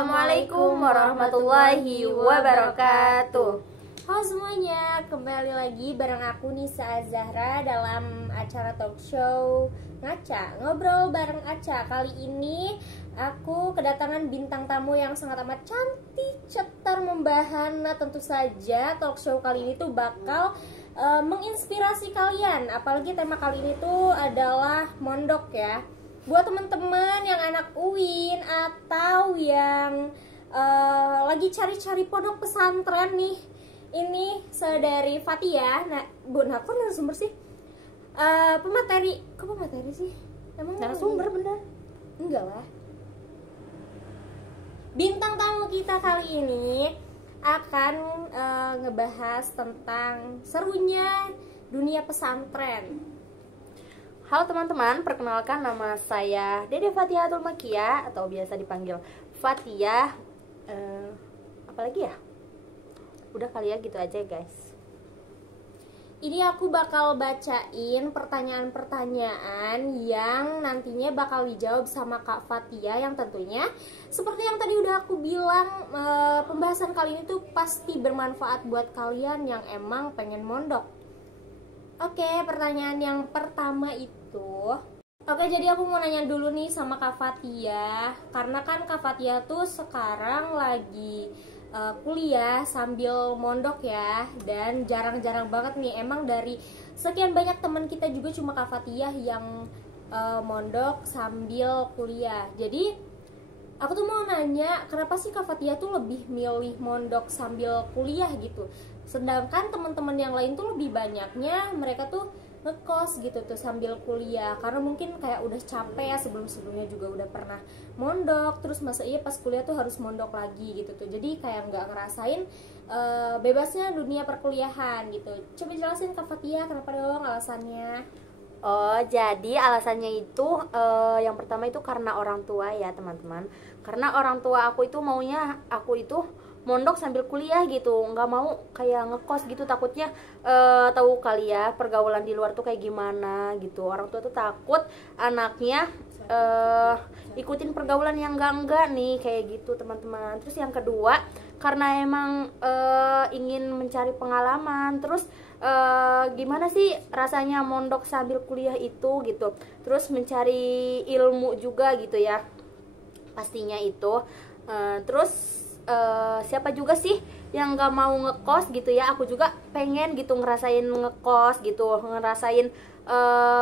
Assalamualaikum warahmatullahi wabarakatuh. Halo semuanya, kembali lagi bareng aku Nisa Zahra dalam acara talk show Ngaca, ngobrol bareng Aca. Kali ini aku kedatangan bintang tamu yang sangat amat cantik, cetar, membahana. Tentu saja talk show kali ini tuh bakal menginspirasi kalian. Apalagi tema kali ini tuh adalah mondok ya. Buat teman-teman yang anak UIN atau yang lagi cari-cari pondok pesantren nih, ini saudari Fatia. Nah, aku narasumber sih, pemateri. Kok pemateri sih? Emang Narasumber bener? Enggak lah. Bintang tamu kita kali ini akan ngebahas tentang serunya dunia pesantren. Halo teman-teman, perkenalkan nama saya Dede Fatihatul Makia atau biasa dipanggil Fatia. Apalagi ya? Udah kali ya, gitu aja guys. Ini aku bakal bacain pertanyaan-pertanyaan yang nantinya bakal dijawab sama Kak Fatia, yang tentunya seperti yang tadi udah aku bilang, pembahasan kali ini tuh pasti bermanfaat buat kalian yang emang pengen mondok. Oke, pertanyaan yang pertama itu, jadi aku mau nanya dulu nih sama Kak Fatia, karena kan Kak Fatia tuh sekarang lagi kuliah sambil mondok ya, dan jarang-jarang banget nih emang dari sekian banyak teman kita juga cuma Kak Fatia yang mondok sambil kuliah. Jadi aku tuh mau nanya, kenapa sih Kak Fatia tuh lebih milih mondok sambil kuliah gitu, sedangkan teman-teman yang lain tuh lebih banyaknya mereka tuh ngekos gitu tuh sambil kuliah, karena mungkin kayak udah capek ya, sebelum-sebelumnya juga udah pernah mondok, terus masa iya pas kuliah tuh harus mondok lagi gitu tuh, jadi kayak nggak ngerasain bebasnya dunia perkuliahan gitu. Coba jelasin Kak Fatia, kenapa dong alasannya? Oh, jadi alasannya itu yang pertama itu karena orang tua ya teman-teman. Karena orang tua aku itu maunya aku itu mondok sambil kuliah gitu, nggak mau kayak ngekos gitu, takutnya tahu kali ya pergaulan di luar tuh kayak gimana gitu. Orang tua tuh takut anaknya ikutin pergaulan yang enggak nih kayak gitu teman-teman. Terus yang kedua karena emang ingin mencari pengalaman, terus gimana sih rasanya mondok sambil kuliah itu gitu, terus mencari ilmu juga gitu ya pastinya itu. Terus siapa juga sih yang gak mau ngekos gitu ya, aku juga pengen gitu ngerasain ngekos gitu, ngerasain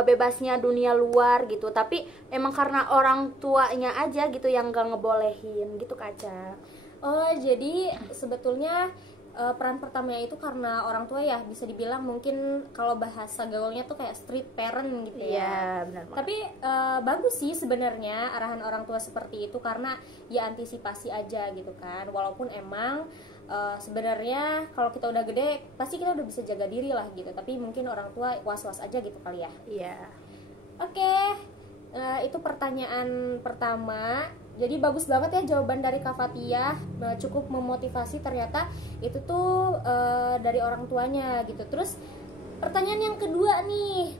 bebasnya dunia luar gitu, tapi emang karena orang tuanya aja gitu yang gak ngebolehin gitu Kaca. Oh, jadi sebetulnya peran pertamanya itu karena orang tua ya, bisa dibilang mungkin kalau bahasa gaulnya tuh kayak street parent gitu ya. Iya, benar banget. Tapi bagus sih sebenarnya arahan orang tua seperti itu, karena ya antisipasi aja gitu kan. Walaupun emang sebenarnya kalau kita udah gede pasti kita udah bisa jaga diri lah gitu, tapi mungkin orang tua was-was aja gitu kali ya. Iya. Oke, itu pertanyaan pertama. Jadi bagus banget ya jawaban dari Kak Fatia, cukup memotivasi ternyata itu tuh dari orang tuanya gitu. Terus pertanyaan yang kedua nih,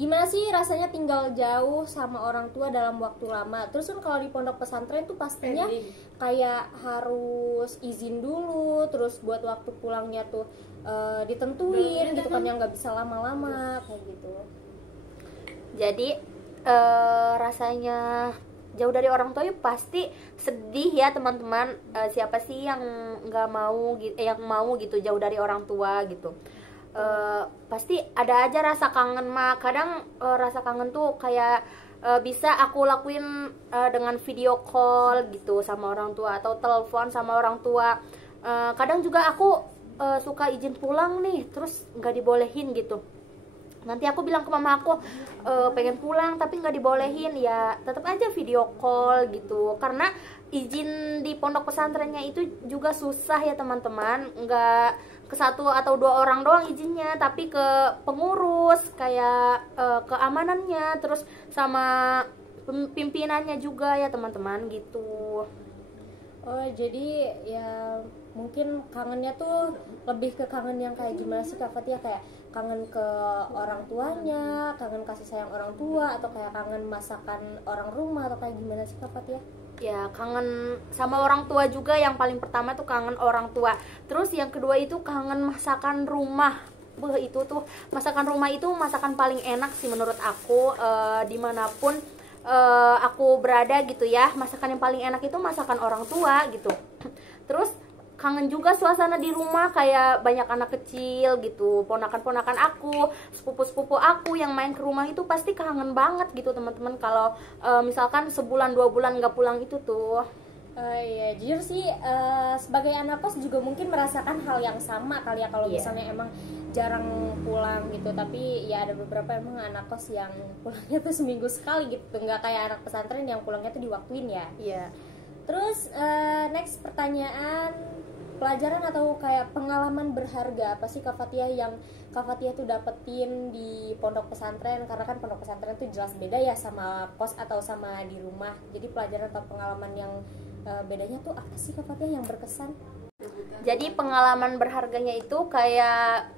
gimana sih rasanya tinggal jauh sama orang tua dalam waktu lama? Terus kan kalau di pondok pesantren tuh pastinya kayak harus izin dulu, terus buat waktu pulangnya tuh ditentuin gitu kan, yang nggak bisa lama-lama kayak gitu. Jadi rasanya jauh dari orang tua ya pasti sedih ya teman-teman. Siapa sih yang nggak mau yang mau gitu jauh dari orang tua gitu. Pasti ada aja rasa kangen mah. Kadang rasa kangen tuh kayak bisa aku lakuin dengan video call gitu sama orang tua, atau telepon sama orang tua. Kadang juga aku suka izin pulang nih, terus nggak dibolehin gitu. Nanti aku bilang ke mama aku pengen pulang tapi nggak dibolehin, ya tetap aja video call gitu. Karena izin di pondok pesantrennya itu juga susah ya teman-teman, nggak ke satu atau dua orang doang izinnya, tapi ke pengurus kayak keamanannya, terus sama pimpinannya juga ya teman-teman gitu. Oh, jadi ya mungkin kangennya tuh lebih ke kangen yang kayak gimana sih Kak Fatia? Kayak kangen ke orang tuanya, kangen kasih sayang orang tua, atau kayak kangen masakan orang rumah, atau kayak gimana sih Kak Fatia? Ya, kangen sama orang tua juga. Yang paling pertama tuh kangen orang tua. Terus yang kedua itu kangen masakan rumah. Itu tuh masakan rumah itu masakan paling enak sih menurut aku. Dimanapun aku berada gitu ya, masakan yang paling enak itu masakan orang tua gitu. Terus kangen juga suasana di rumah, kayak banyak anak kecil gitu, ponakan-ponakan aku, sepupu-sepupu aku yang main ke rumah itu pasti kangen banget gitu teman-teman. Kalau misalkan sebulan 2 bulan nggak pulang itu tuh. Iya, jujur sih sebagai anak kos juga mungkin merasakan hal yang sama kali ya, kalau misalnya emang jarang pulang gitu. Tapi ya ada beberapa emang anak kos yang pulangnya tuh seminggu sekali gitu, nggak kayak anak pesantren yang pulangnya tuh diwaktuin ya. Iya. Terus next pertanyaan, pelajaran atau kayak pengalaman berharga apa sih Kak Fathia yang Kak Fathia tuh dapetin di pondok pesantren? Karena kan pondok pesantren tuh jelas beda ya sama kos atau sama di rumah. Jadi pelajaran atau pengalaman yang bedanya tuh apa sih Kak Fathia yang berkesan? Jadi pengalaman berharganya itu kayak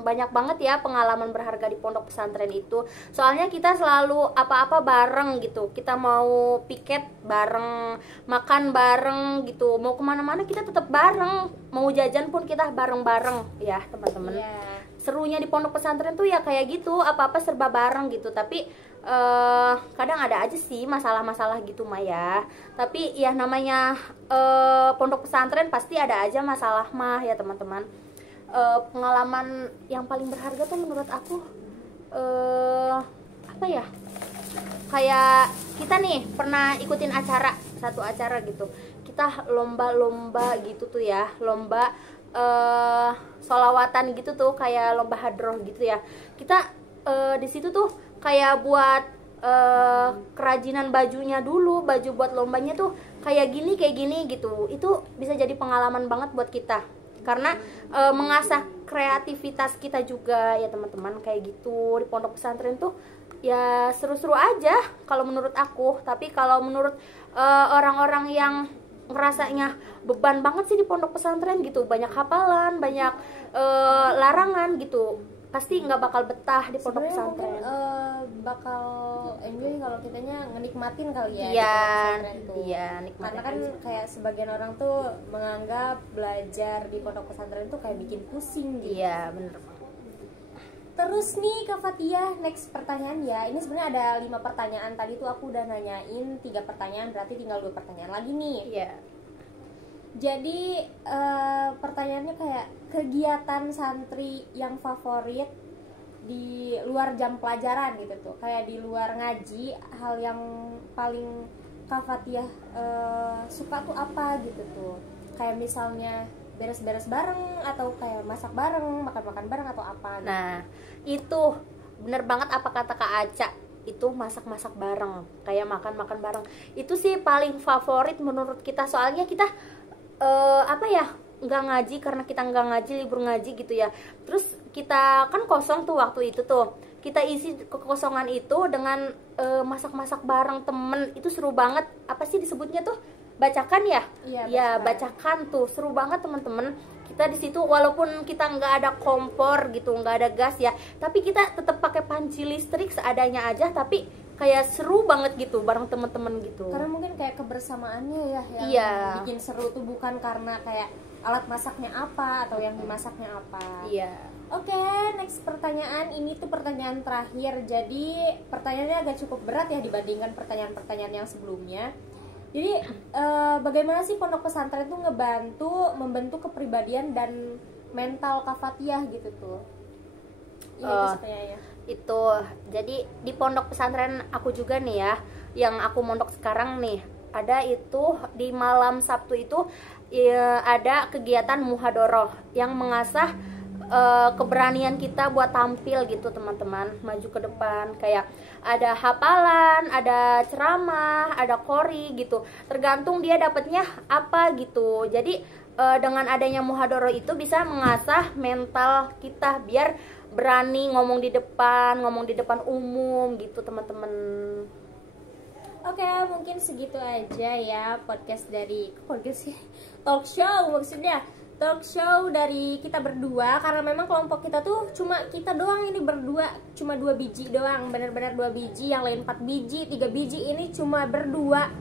banyak banget ya pengalaman berharga di pondok pesantren itu. Soalnya kita selalu apa-apa bareng gitu. Kita mau piket bareng, makan bareng gitu. Mau kemana-mana kita tetap bareng. Mau jajan pun kita bareng-bareng ya teman-teman. Yeah. Serunya di pondok pesantren tuh ya kayak gitu, apa-apa serba bareng gitu. Tapi kadang ada aja sih masalah-masalah gitu Maya. Tapi ya namanya pondok pesantren pasti ada aja masalah mah ya teman-teman. Pengalaman yang paling berharga tuh menurut aku apa ya, kayak kita nih pernah ikutin satu acara gitu, kita lomba-lomba gitu tuh ya, lomba sholawatan gitu tuh, kayak lomba hadroh gitu ya. Kita di situ tuh kayak buat kerajinan bajunya dulu, baju buat lombanya tuh kayak gini gitu. Itu bisa jadi pengalaman banget buat kita karena mengasah kreativitas kita juga ya teman-teman. Kayak gitu di pondok pesantren tuh ya seru-seru aja kalau menurut aku. Tapi kalau menurut orang-orang yang ngerasanya beban banget sih di pondok pesantren gitu, banyak hafalan, banyak larangan gitu, pasti nggak bakal betah di pondok pesantren. Bakal enjoy kalau kitanya ngenikmatin kali ya. Iya, di pondok pesantren tuh. Iya, nikmatin. Karena kan kayak sebagian orang tuh menganggap belajar di pondok pesantren tuh kayak bikin pusing gitu. Iya, bener. Terus nih Kak Fathia, next pertanyaan ya. Ini sebenarnya ada 5 pertanyaan. Tadi tuh aku udah nanyain 3 pertanyaan, berarti tinggal 2 pertanyaan lagi nih. Iya. Jadi pertanyaannya kayak kegiatan santri yang favorit di luar jam pelajaran gitu tuh, kayak di luar ngaji, hal yang paling Kak Fathia suka tuh apa gitu tuh, kayak misalnya beres-beres bareng atau kayak masak bareng, makan-makan bareng atau apa gitu. Nah itu bener banget apa kata Kak Aca, itu masak-masak bareng, kayak makan-makan bareng, itu sih paling favorit menurut kita. Soalnya kita apa ya, nggak ngaji, karena kita nggak ngaji, libur ngaji gitu ya. Terus kita kan kosong tuh waktu itu tuh, kita isi kekosongan itu dengan masak-masak bareng temen. Itu seru banget. Apa sih disebutnya tuh, bacakan ya? Iya, bacakan tuh seru banget temen-temen. Kita di situ walaupun kita nggak ada kompor gitu, nggak ada gas ya, tapi kita tetap pakai panci listrik seadanya aja, tapi kayak seru banget gitu bareng temen-temen gitu. Karena mungkin kayak kebersamaannya ya yang bikin seru tuh, bukan karena kayak alat masaknya apa atau yang dimasaknya apa. Iya. Oke, next pertanyaan. Ini tuh pertanyaan terakhir. Jadi pertanyaannya agak cukup berat ya dibandingkan pertanyaan-pertanyaan yang sebelumnya. Jadi bagaimana sih pondok pesantren tuh membentuk kepribadian dan mental Kak Fathia gitu tuh? Ini tuh pertanyaannya. Itu jadi di pondok pesantren aku juga nih ya, yang aku mondok sekarang nih, ada itu di malam Sabtu itu ya, ada kegiatan muhadoroh yang mengasah keberanian kita buat tampil gitu teman-teman, maju ke depan. Kayak ada hafalan, ada ceramah, ada qori gitu, tergantung dia dapatnya apa gitu. Jadi dengan adanya muhadoroh itu bisa mengasah mental kita biar berani ngomong di depan umum gitu teman-teman. Oke, mungkin segitu aja ya podcast talk show, maksudnya talk show dari kita berdua. Karena memang kelompok kita tuh cuma kita doang ini berdua, cuma 2 biji doang, benar-benar 2 biji, yang lain 4 biji, 3 biji, ini cuma berdua.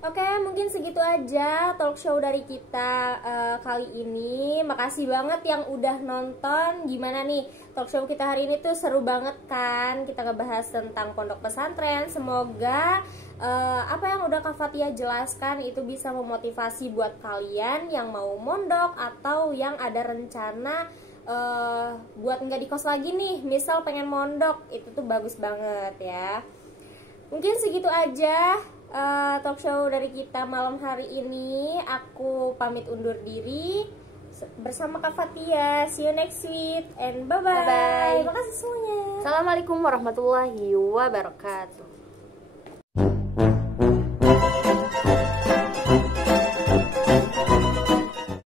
Oke, mungkin segitu aja talk show dari kita kali ini. Makasih banget yang udah nonton. Gimana nih talk show kita hari ini tuh seru banget kan? Kita ngebahas tentang pondok pesantren. Semoga apa yang udah Kak Fatia jelaskan itu bisa memotivasi buat kalian yang mau mondok atau yang ada rencana buat nggak di kos lagi nih. Misal pengen mondok, itu tuh bagus banget ya. Mungkin segitu aja talk show dari kita malam hari ini. Aku pamit undur diri bersama Kak Fatia. See you next week and bye-bye. Bye-bye. Makasih semuanya. Assalamualaikum warahmatullahi wabarakatuh.